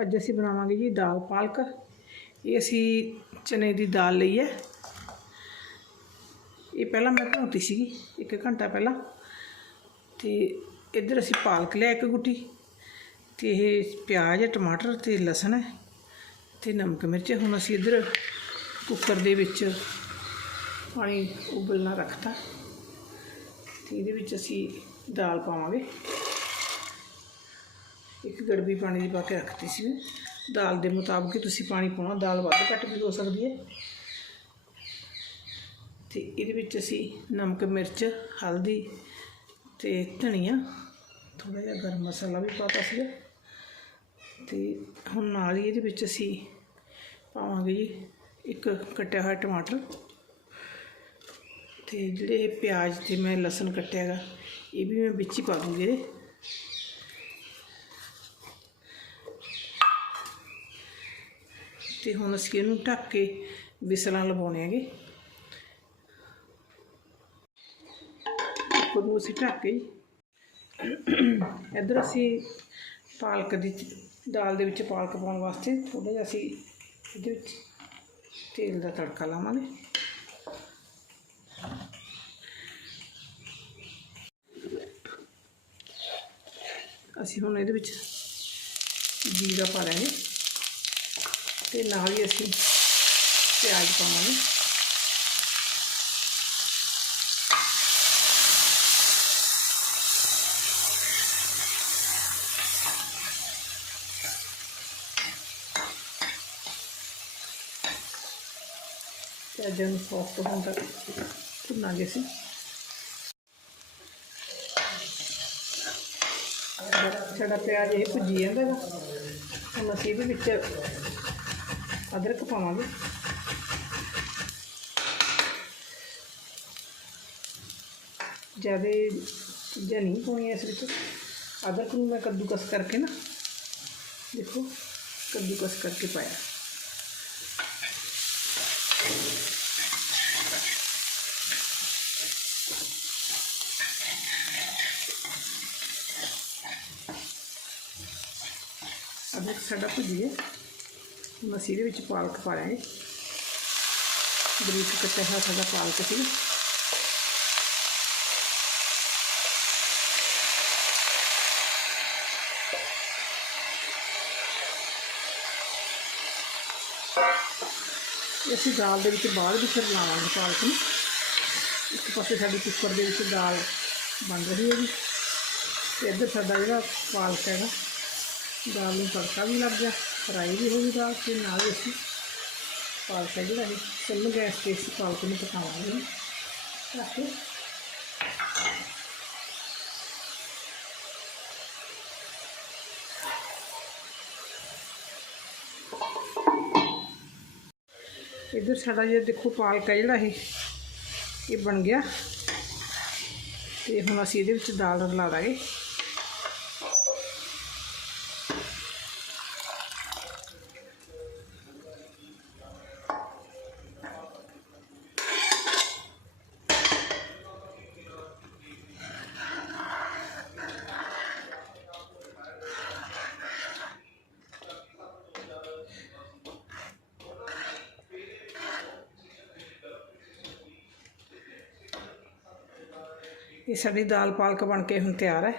ਅੱਜ ਅਸੀਂ ਬਣਾਵਾਂਗੇ ਜੀ ਦਾਲ ਪਾਲਕ। ਇਹ ਅਸੀਂ ਚਨੇ ਦੀ ਦਾਲ ਲਈ ਹੈ। ਇਹ ਪਹਿਲਾਂ ਮੈਂ ਧੋਤੀ ਸੀਗੀ, ਇੱਕ ਘੰਟਾ ਪਹਿਲਾਂ। ਤੇ ਇੱਧਰ ਅਸੀਂ ਪਾਲਕ ਲਿਆ ਇੱਕ ਗੁੱਟੀ। ਤੇ ਇਹ ਪਿਆਜ਼, ਟਮਾਟਰ ਤੇ ਲਸਣ ਹੈ ਤੇ ਨਮਕ ਮਿਰਚ। ਹੁਣ ਅਸੀਂ ਇੱਧਰ ਕੁੱਕਰ ਦੇ ਵਿੱਚ ਪਾਣੀ ਉਬਲਣਾ ਰੱਖਤਾ। ਤੇ ਇਹਦੇ ਵਿੱਚ ਅਸੀਂ ਦਾਲ ਪਾਵਾਂਗੇ। ਇੱਕ ਗੜਬੀ ਪਾਣੀ ਦੀ ਪਾ ਕੇ ਰੱਖਤੀ ਸੀ। ਮੈਂ। ਦਾਲ ਦੇ ਮੁਤਾਬਕ ਹੀ ਤੁਸੀਂ ਪਾਣੀ ਪਾਉਣਾ, ਦਾਲ ਵੱਧ ਘੱਟ ਵੀ ਹੋ ਸਕਦੀ ਹੈ। ਤੇ ਇਹਦੇ ਵਿੱਚ ਅਸੀਂ ਨਮਕ, ਮਿਰਚ, ਹਲਦੀ ਤੇ ਧਨੀਆ ਥੋੜਾ ਜਿਹਾ ਗਰਮ ਮਸਾਲਾ ਵੀ ਪਾਤਾ ਸੀਗਾ। ਤੇ ਹੁਣ ਨਾਲ ਹੀ ਇਹਦੇ ਵਿੱਚ ਅਸੀਂ ਪਾਵਾਂਗੇ ਜੀ ਇੱਕ ਕੱਟਿਆ ਹੋਇਆ ਟਮਾਟਰ। ਤੇ ਜਿਹੜੇ ਇਹ ਪਿਆਜ਼ ਤੇ ਮੈਂ ਲਸਣ ਕੱਟਿਆ ਹੈਗਾ, ਇਹ ਵੀ ਮੈਂ ਵਿੱਚ ਹੀ ਪਾ ਦੂੰਗੀ ਇਹਦੇ। ਤੇ ਹੁਣ ਅਸੀਂ ਇਹਨੂੰ ਢੱਕ ਕੇ ਵਿਸਲਾਂ ਲਵਾਉਣੇ ਹੈਗੇ। ਉੱਪਰ ਨੂੰ ਅਸੀਂ ਢੱਕ ਕੇ ਇੱਧਰ ਅਸੀਂ ਪਾਲਕ ਦੀ ਦਾਲ ਦੇ ਵਿੱਚ ਪਾਲਕ ਪਾਉਣ ਵਾਸਤੇ ਥੋੜਾ ਜਿਹਾ ਅਸੀਂ ਇਹਦੇ ਵਿੱਚ ਤੇਲ ਦਾ ਤੜਕਾ ਲਾਵਾਂਗੇ। ਅਸੀਂ ਹੁਣ ਇਹਦੇ ਵਿੱਚ ਜੀਰਾ ਪਾ ਲਾਂਗੇ। ਤੇ ਨਾਲ ਹੀ ਅਸੀਂ ਪਿਆਜ਼ ਪਾਵਾਂਗੇ। ਪਿਆਜ਼ਾਂ ਨੂੰ ਸੌਫਟ ਹੋਣ ਤੱਕ ਭੁੰਨਾਂਗੇ ਅਸੀਂ। ਸਾਡਾ ਪਿਆਜ਼ ਇਹ ਭੁੱਜੀ ਜਾਂਦਾ ਗਾ ਹੁਣ ਅਸੀਂ ਇਹਦੇ ਵਿੱਚ अदरक पावे ज़्यादा चीज़ा नहीं पानी इस अदरक में मैं कद्दूकस करके ना, देखो, कद्दूकस करके पाया। अदरक साढ़ा भुजिए ਹੁਣ ਅਸੀਂ ਇਹਦੇ ਵਿੱਚ ਪਾਲਕ ਪਾ ਲਾਂਗੇ ਬਰੀਕ ਕੱਟਿਆ ਹੋਇਆ ਸਾਡਾ ਪਾਲਕ ਸੀ ਅਸੀਂ ਦਾਲ ਦੇ ਵਿੱਚ ਬਾਅਦ ਵਿੱਚ ਫਿਰ ਲਾਵਾਂਗੇ ਪਾਲਕ ਨੂੰ। ਇੱਕ ਪਾਸੇ ਸਾਡੀ ਕੁੱਕਰ ਦੇ ਵਿੱਚ ਦਾਲ ਬਣ ਰਹੀ ਹੈ ਜੀ। ਤੇ ਇੱਧਰ ਸਾਡਾ ਜਿਹੜਾ ਪਾਲਕ ਹੈਗਾ ਦਾਲ ਨੂੰ ਤੜਕਾ ਵੀ ਲੱਗ ਗਿਆ, ਫਰਾਈ ਵੀ ਹੋ ਗਈ ਦਾਲ ਤੇ ਨਾਲ ਹੀ ਅਸੀਂ ਪਾਲਕ ਜਿਹੜਾ ਇਹ, ਸਿਮ ਗੈਸ ਤੇ ਅਸੀਂ ਪਾਲਕ ਨੂੰ ਪਕਾਵਾਂਗੇ। ਰੱਖ ਕੇ ਇੱਧਰ ਸਾਡਾ ਜੇ ਦੇਖੋ ਪਾਲਕ ਜਿਹੜਾ ਇਹ ਇਹ ਬਣ ਗਿਆ। ਤੇ ਹੁਣ ਅਸੀਂ ਇਹਦੇ ਵਿੱਚ ਦਾਲ ਰਲਾ ਦਾਂਗੇ। ਇਹ ਸਾਡੀ ਦਾਲ ਪਾਲਕ ਬਣ ਕੇ ਹੁਣ ਤਿਆਰ ਹੈ।